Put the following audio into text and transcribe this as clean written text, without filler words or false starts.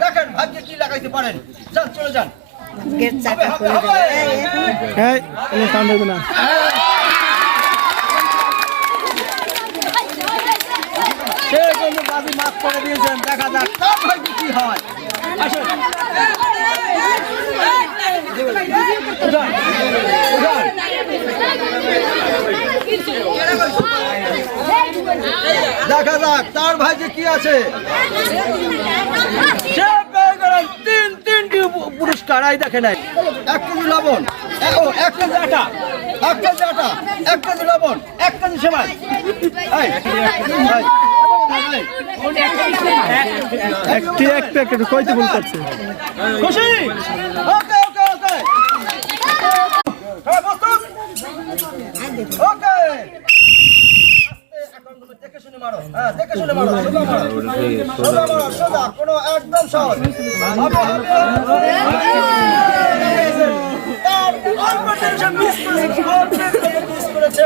দেখেন ভাগ্যে কি লাগাইতে পারেন। যান চলে যান। গেট চাকা খুলে দেবে না। সে জন্য বাজি মাফ করে দিয়েছেন। দেখা যাক তার ভাগ্যে কি হয়। আসুন। উঠান, উঠান। দেখা যাক তার ভাগ্যে কি আছে। সে পেয়ে গেলেন তিনটি পুরস্কার। এই দেখে নাই 1 কেজি লবণ, 1 কেজি আটা, 1 কেজি আটা, 1 কেজি লবণ, 1 কেজি সেমাই। কইতে বলতেছে খুশি? ওকে ওকে ওকে ওকে। দেখে শুনে মারো। হ্যাঁ দেখে শুনে মারো। সোজা মারো, সোজা মারো, সোজা। কোনো একদম সহজ। অল্প টেনশন মিস করেছে, অল্প মিস করেছে।